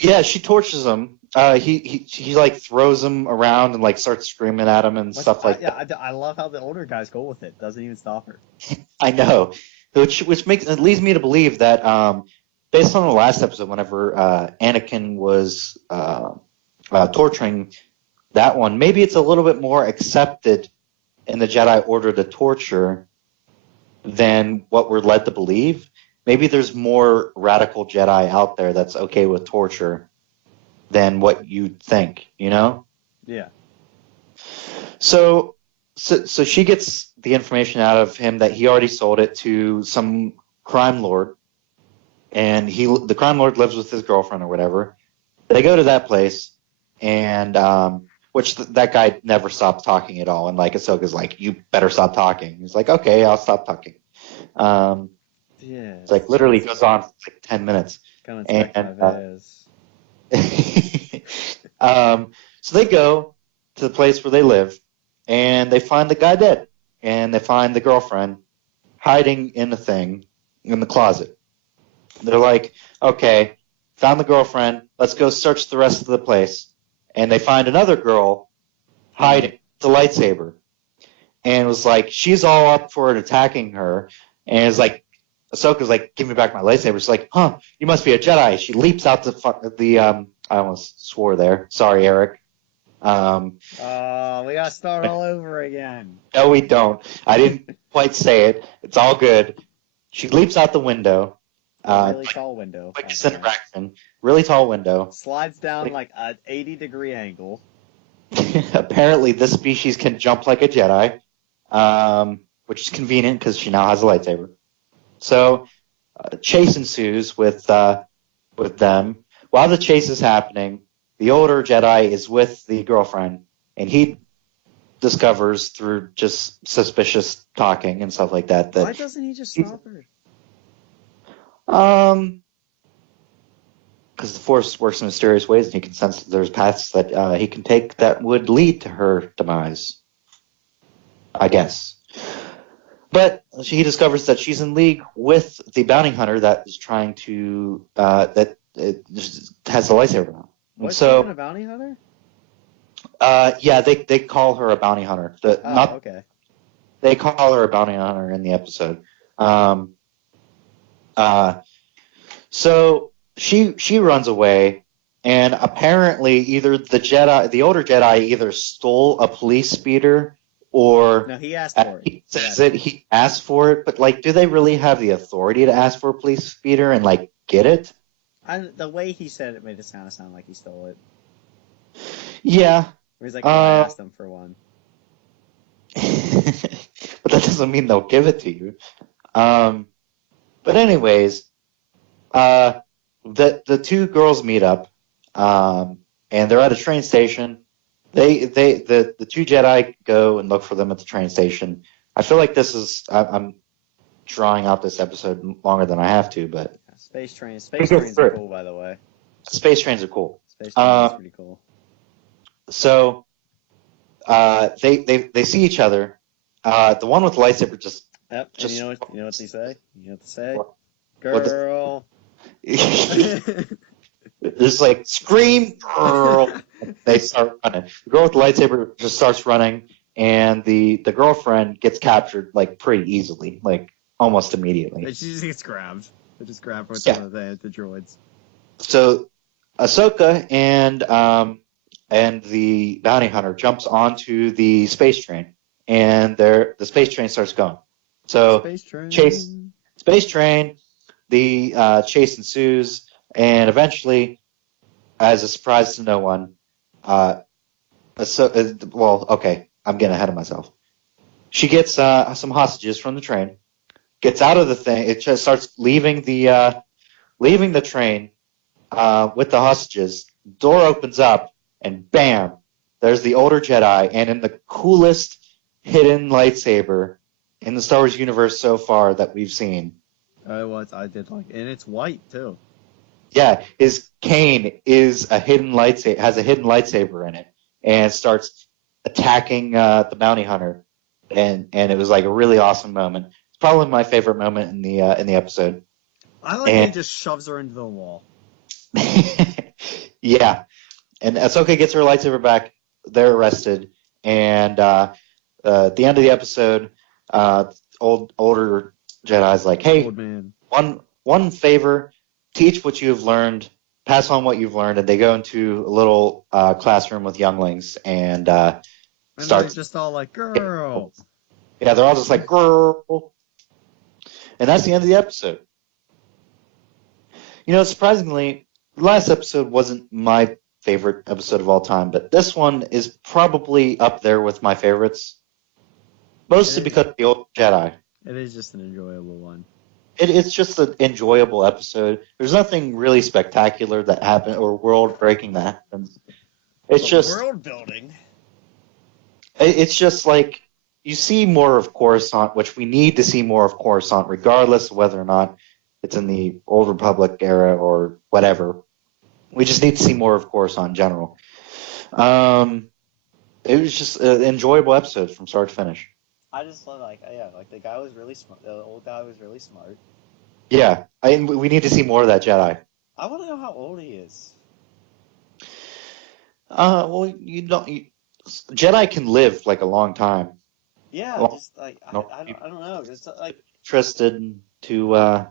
Yeah, she tortures him. He like throws him around and like starts screaming at him and stuff like that. Yeah, I love how the older guy's cool with it. Doesn't even stop her. I know, which leads me to believe that based on the last episode, whenever Anakin was torturing that one, maybe it's a little bit more accepted in the Jedi Order to torture than what we're led to believe. Maybe there's more radical Jedi out there that's okay with torture than what you'd think, you know? Yeah. So she gets the information out of him that he already sold it to some crime lord, and the crime lord lives with his girlfriend or whatever. They go to that place, and that guy never stops talking at all. And like Ahsoka's like, you better stop talking. He's like, okay, I'll stop talking. Yeah. It's like literally goes on for like 10 minutes. Come and my so they go to the place where they live, and they find the guy dead, and they find the girlfriend hiding in the thing in the closet. They're like, okay, found the girlfriend. Let's go search the rest of the place. And they find another girl hiding the lightsaber, and it was like, she's all up for it attacking her, and it's like, Ahsoka's like, give me back my lightsaber. She's like, huh, you must be a Jedi. She leaps out I almost swore there. Sorry, Eric. we gotta start all over again. No, we don't. I didn't quite say it. It's all good. She leaps out the window. Really tall window. Quickest interaction. Really tall window. Slides down like an 80-degree angle. Apparently, this species can jump like a Jedi, which is convenient because she now has a lightsaber. So, chase ensues with them. While the chase is happening, the older Jedi is with the girlfriend, and he discovers through just suspicious talking and stuff like that why doesn't he just stop her? Because the Force works in mysterious ways, and he can sense that there's paths that he can take that would lead to her demise, I guess. But he discovers that she's in league with the bounty hunter that is trying to has the lightsaber now. What's she even a bounty hunter? Yeah, they call her a bounty hunter. Okay. They call her a bounty hunter in the episode. So she runs away, and apparently either the older Jedi either stole a police speeder, or no, he asked for it. He says he asked for it, but like, do they really have the authority to ask for a police speeder and like get it? The way he said it made it sound like he stole it. Yeah. He's like, I asked him for one. But that doesn't mean they'll give it to you. But anyways, the two girls meet up, and they're at a train station. The two Jedi go and look for them at the train station. I feel like I'm drawing out this episode longer than I have to, but space trains are cool, by the way. Space trains are cool. Space trains are pretty cool. So they see each other. The one with the lightsaber just. Yep. And you know what they say? You know what they say? What? Girl. Just like, scream, girl. They start running. The girl with the lightsaber just starts running, and the girlfriend gets captured like pretty easily, like almost immediately. She just gets grabbed. They just grab her with the droids. So Ahsoka and the bounty hunter jumps onto the space train, and the space train starts going. So space train. The chase ensues, and eventually, as a surprise to no one, I'm getting ahead of myself. She gets some hostages from the train, gets out of the thing. It just starts leaving the train with the hostages. Door opens up, and bam, there's the older Jedi, and in the coolest hidden lightsaber in the Star Wars universe so far that we've seen. I did like, and it's white too. Yeah, his cane is a hidden lightsaber, has a hidden lightsaber in it, and starts attacking the bounty hunter, and it was like a really awesome moment. It's probably my favorite moment in the episode. I like that he just shoves her into the wall. Yeah, and Ahsoka gets her lightsaber back. They're arrested, and at the end of the episode, older Jedi's like, "Hey, Old man. one favor, teach what you've learned, pass on what you've learned," and they go into a little classroom with younglings and they're just all like, "Girl." Yeah, they're all just like, "Girl," and that's the end of the episode. You know, surprisingly, the last episode wasn't my favorite episode of all time, but this one is probably up there with my favorites, mostly because of the old Jedi. It is just an enjoyable one. It's just an enjoyable episode. There's nothing really spectacular that happened or world-breaking that happens. It's just world building. It's just like you see more of Coruscant, which we need to see more of Coruscant, regardless of whether or not it's in the Old Republic era or whatever. We just need to see more of Coruscant in general. It was just an enjoyable episode from start to finish. I just love like the guy was really smart. The old guy was really smart. Yeah, we need to see more of that Jedi. I want to know how old he is. Well, Jedi can live like a long time. Yeah, well, just like I don't know, just like interested to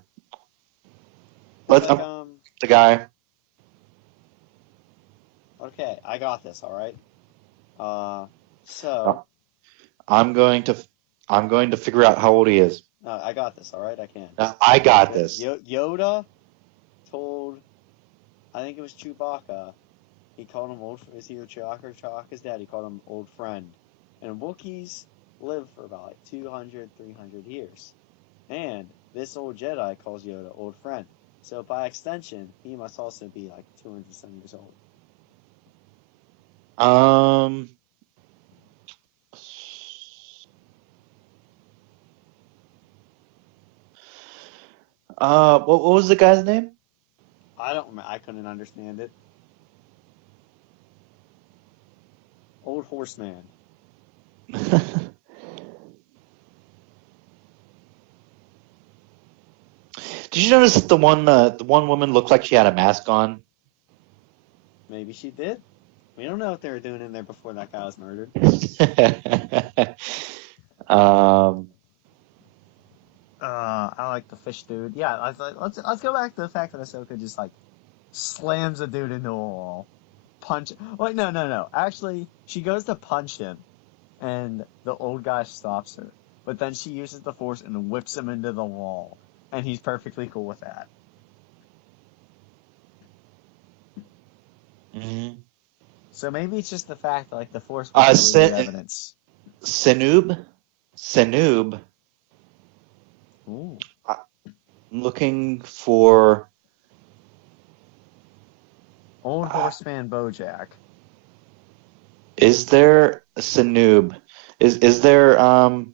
let the guy. Okay, I got this. All right. So I'm going to figure out how old he is. I got this. All right, I can. I got this. Yoda told, I think it was Chewbacca. He called him old. Is he Chewbacca or Chewbacca's dad? He called him old friend. And Wookiees live for about like 200, 300 years. And this old Jedi calls Yoda old friend. So by extension, he must also be like 200 some years old. What was the guy's name? I don't remember. I couldn't understand it. Old Horseman. Did you notice that the one woman looked like she had a mask on? Maybe she did. We don't know what they were doing in there before that guy was murdered. I like the fish dude. Yeah, let's go back to the fact that Ahsoka just like slams a dude into a wall, punch. Wait, no. Actually, she goes to punch him, and the old guy stops her. But then she uses the Force and whips him into the wall, and he's perfectly cool with that. Mm-hmm. So maybe it's just the fact that like the Force was really the evidence. Senoob. Ooh. I'm looking for Old Horseman Bojack. Is there a Senoob? Is there a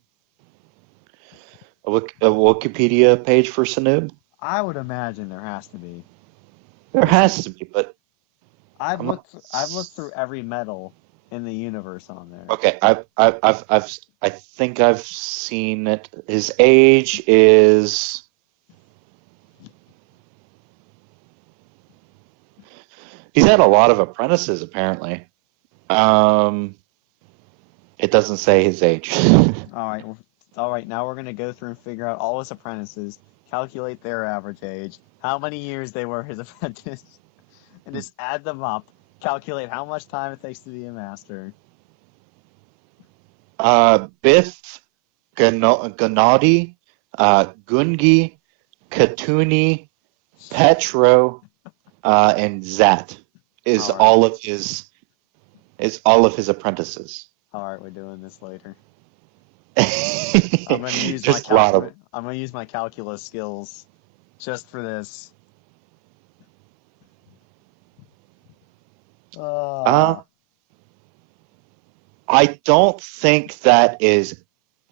Wikipedia page for Senoob? I would imagine there has to be. There has to be, but I've looked through every medal in the universe on there. Okay, I think I've seen it. His age is he's had a lot of apprentices apparently. It doesn't say his age. All right. Now we're gonna go through and figure out all his apprentices, calculate their average age, how many years they were his apprentice, and just add them up. Calculate how much time it takes to be a master. Biff, Gennady, Gungi, Katuni, Petro, and Zat is all of his apprentices. Alright, we're doing this later. I'm gonna use my calculus skills just for this. I don't think that is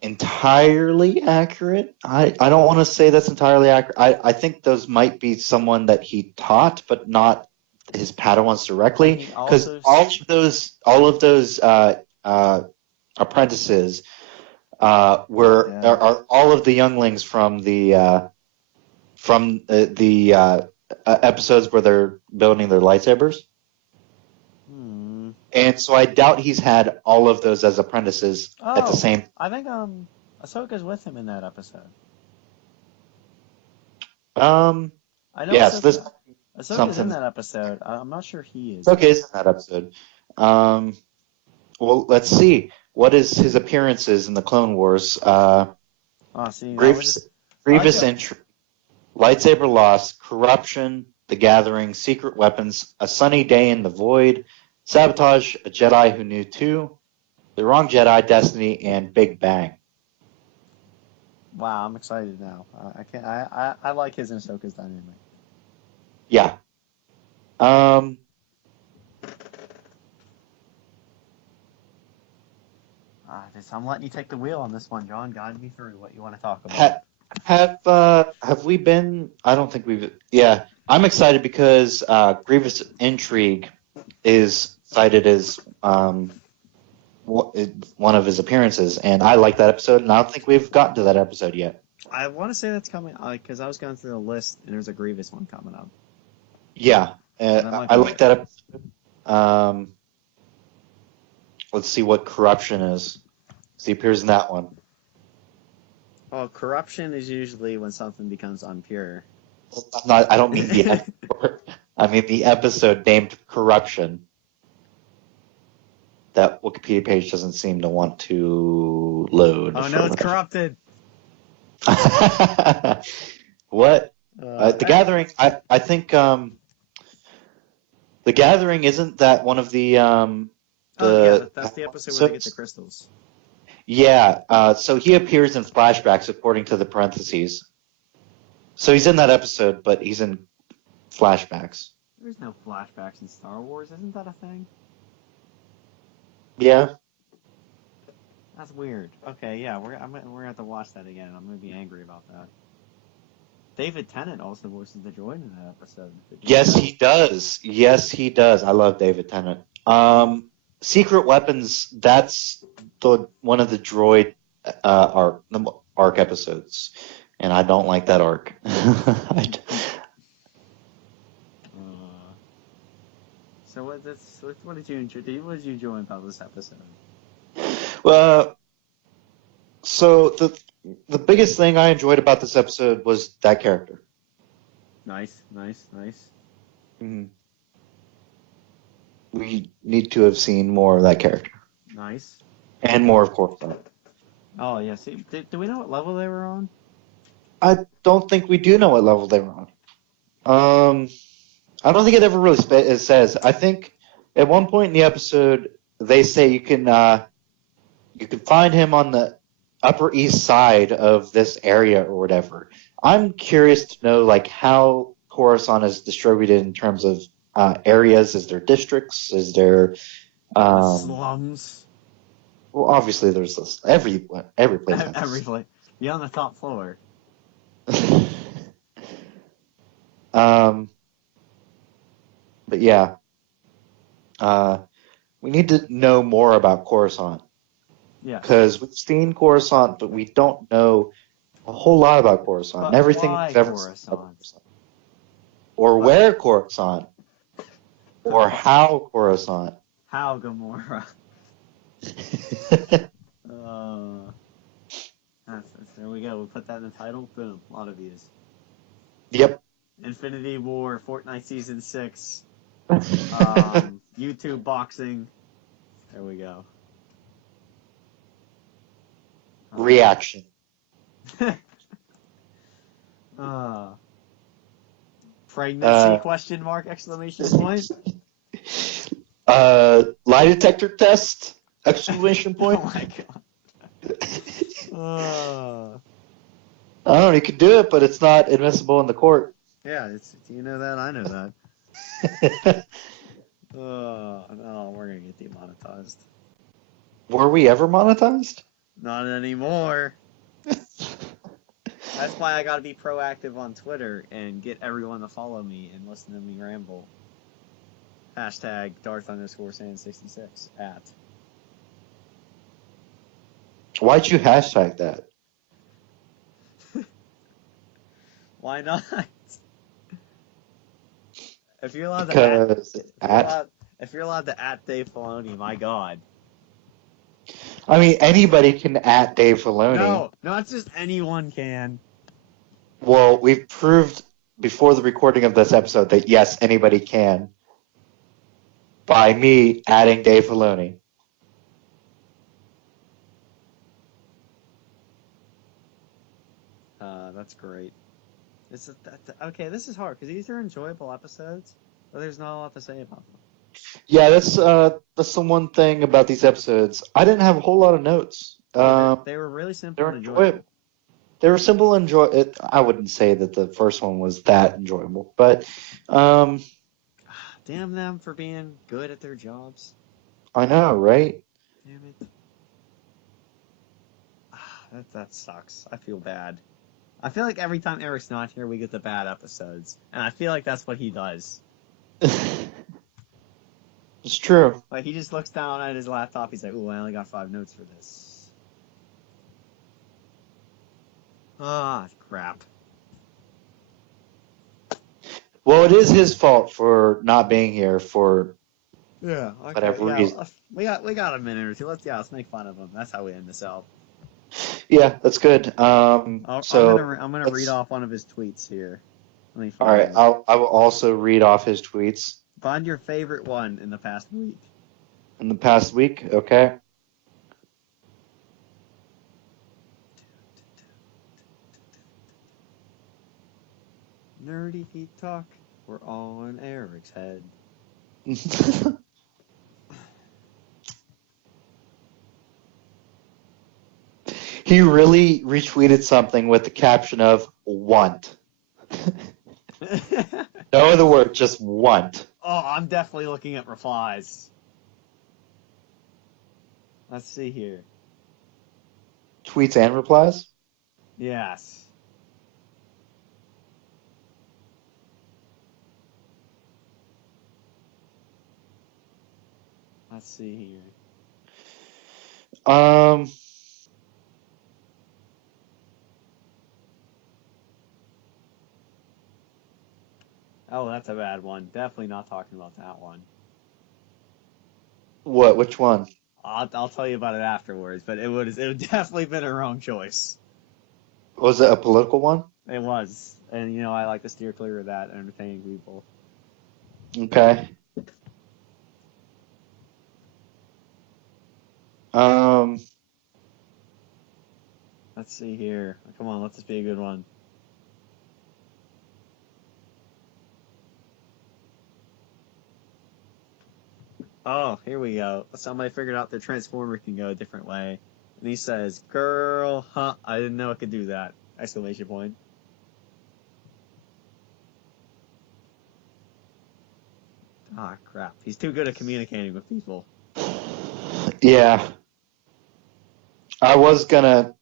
entirely accurate. I don't want to say that's entirely accurate. I think those might be someone that he taught, but not his Padawans directly. Because all of those apprentices are all of the younglings from the episodes where they're building their lightsabers. And so I doubt he's had all of those as apprentices at the same. I think Ahsoka's with him in that episode. I know. Yes, Ahsoka's in that episode. I'm not sure he is. Ahsoka's in that episode. Well, let's see. What is his appearances in the Clone Wars? Grievous entry, lightsaber lost, corruption, the Gathering, secret weapons, a sunny day in the void. Sabotage, a Jedi who knew two, The Wrong Jedi, Destiny, and Big Bang. Wow, I'm excited now. I like his and Ahsoka's dynamic. Yeah. I'm letting you take the wheel on this one, John. Guide me through what you want to talk about. Have we been? I don't think we've. Yeah, I'm excited because Grievous Intrigue is cited as one of his appearances, and I like that episode, and I don't think we've gotten to that episode yet. I want to say that's coming, because I was going through the list, and there's a Grievous one coming up. Yeah, I like that episode. Let's see what corruption is. So he appears in that one. Well, corruption is usually when something becomes impure. I don't mean the episode. I mean the episode named Corruption. That Wikipedia page doesn't seem to want to load. Oh no, it's corrupted. What? The Gathering. I think The Gathering, isn't that one of the that's the episode where they get the crystals. Yeah. So he appears in flashbacks according to the parentheses. So he's in that episode, but he's in flashbacks. There's no flashbacks in Star Wars, isn't that a thing? Yeah. That's weird. Okay, yeah, we're gonna have to watch that again. I'm gonna be angry about that. David Tennant also voices the droid in that episode. Yes, he does. Yes, he does. I love David Tennant. Secret Weapons. That's one of the droid arc episodes, and I don't like that arc. So what did you enjoy? What did you enjoy about this episode? Well, so the biggest thing I enjoyed about this episode was that character. Nice. Mm-hmm. We need to have seen more of that character. Nice. And more of Coruscant. Oh yeah. See, do we know what level they were on? I don't think we do know what level they were on. I don't think it ever really it says. I think at one point in the episode they say you can find him on the Upper East Side of this area or whatever. I'm curious to know like how Coruscant is distributed in terms of areas. Is there districts? Is there slums? Well, obviously there's this every place. Every place. You're on the top floor. But yeah, we need to know more about Coruscant. Yeah. Because we've seen Coruscant, but we don't know a whole lot about Coruscant. But everything why we've ever Coruscant? seen about Coruscant. Or where Coruscant. Or how Coruscant. How Gamora. There we go. We'll put that in the title. Boom. A lot of views. Yep. Infinity War, Fortnite Season 6, YouTube boxing. There we go. Reaction. Pregnancy question mark exclamation point. Lie detector test. Exclamation point. Oh my god. I don't know, he could do it, but it's not admissible in the court. Yeah, you know that, I know that. No, we're gonna get demonetized. Were we ever monetized? Not anymore. That's why I gotta be proactive on Twitter and get everyone to follow me and listen to me ramble. Hashtag Darth_Sand66 at. Why'd you hashtag that? Why not? If you're allowed to Because if you're allowed to at Dave Filoni, my God. I mean, anybody can at Dave Filoni. No, not just anyone can. Well, we've proved before the recording of this episode that yes, anybody can. By me adding Dave Filoni. That's great. Okay, this is hard because these are enjoyable episodes, but there's not a lot to say about them. Yeah, that's the one thing about these episodes. I didn't have a whole lot of notes. They were really simple and enjoyable. They were simple and enjoyable. I wouldn't say that the first one was that enjoyable, but damn them for being good at their jobs. I know, right? Damn it. That sucks. I feel bad. I feel like every time Eric's not here, we get the bad episodes, and I feel like that's what he does. It's true. Like, he just looks down at his laptop, he's like, ooh, I only got 5 notes for this. Ah, crap. Well, it is his fault for not being here for whatever reason. We got a minute or two. Let's make fun of him. That's how we end this out. Yeah, that's good. I'm gonna read off one of his tweets here. All right, I will also read off his tweets. Find your favorite one in the past week. In the past week, okay. Nerdy Feet Talk. We're on Eric's head. He really retweeted something with the caption of "want." No other word, just "want." Oh, I'm definitely looking at replies. Let's see here. Tweets and replies? Yes. Let's see here. Oh, that's a bad one. Definitely not talking about that one. What? Which one? I'll tell you about it afterwards, but it would definitely been a wrong choice. Was it a political one? It was. And, I like to steer clear of that, entertaining people. Okay. Let's see here. Come on, let this be a good one. Oh, here we go. Somebody figured out their transformer can go a different way. And he says, girl, huh, I didn't know it could do that. Exclamation point. Ah, crap. He's too good at communicating with people. Yeah. I was gonna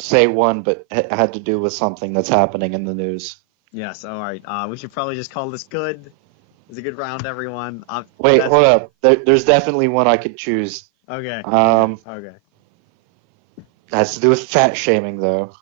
say one, but it had to do with something that's happening in the news. Yes, alright. We should probably just call this good. It's a good round, everyone. Wait, hold up. There's definitely one I could choose. Okay. Okay. Has to do with fat shaming, though.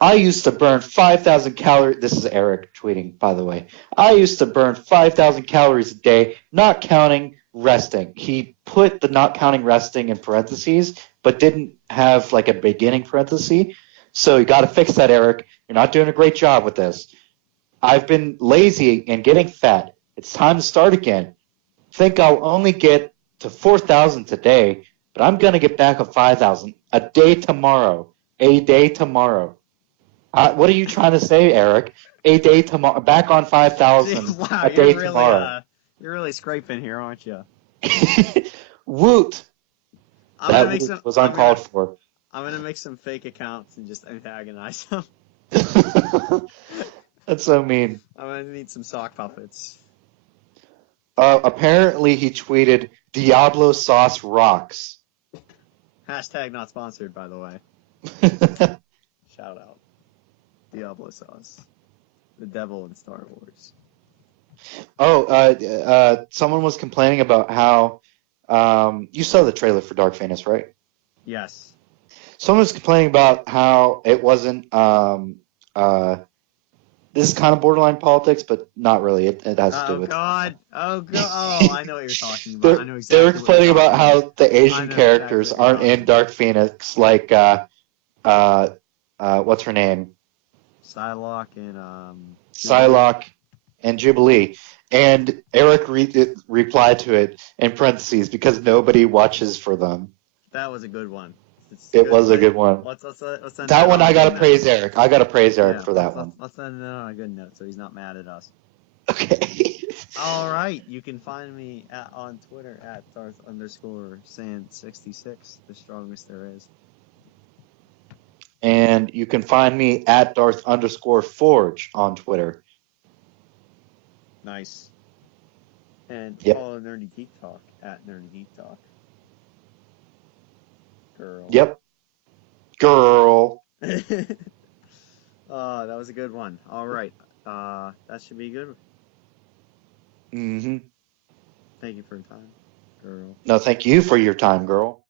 I used to burn 5,000 calories. This is Eric tweeting, by the way. I used to burn 5,000 calories a day, not counting resting. He put the not counting resting in parentheses, but didn't have like a beginning parenthesis. So you got to fix that, Eric. You're not doing a great job with this. I've been lazy and getting fat. It's time to start again. Think I'll only get to 4,000 today, but I'm going to get back to 5,000 a day tomorrow. A day tomorrow. What are you trying to say, Eric? A day tomorrow. Back on 5,000 wow, a day tomorrow. You're really scraping here, aren't you? Woot! I'm gonna That make woot some. was uncalled for. I'm gonna make some fake accounts and just antagonize them. That's so mean. I'm gonna need some sock puppets. Apparently, he tweeted, Diablo sauce rocks. Hashtag not sponsored, by the way. Shout out. Diablo sauce. The devil in Star Wars. Someone was complaining about how you saw the trailer for Dark Phoenix, right? Yes. Someone was complaining about how it wasn't this is kind of borderline politics, but not really. It has to do with. God. Oh I know what you're talking about. I know exactly. They were complaining about how the Asian I know characters exactly what aren't you're in Dark Phoenix, like what's her name? Psylocke and Psylocke and Jubilee. And Eric replied to it in parentheses because nobody watches for them. That was a good one. It was a good one. Let's end That one on I a gotta good praise note. Eric. I gotta praise Eric for that one. Let's end it on a good note so he's not mad at us. Okay. All right, you can find me on Twitter at Darth_Sand66, the strongest there is. And you can find me at Darth_Forge on Twitter. Nice. And Yep. follow Nerdy Geek Talk at Nerdy Geek Talk. Girl. Yep. Girl. That was a good one. All right. That should be good. Mm-hmm. Thank you for your time, girl. No, thank you for your time, girl.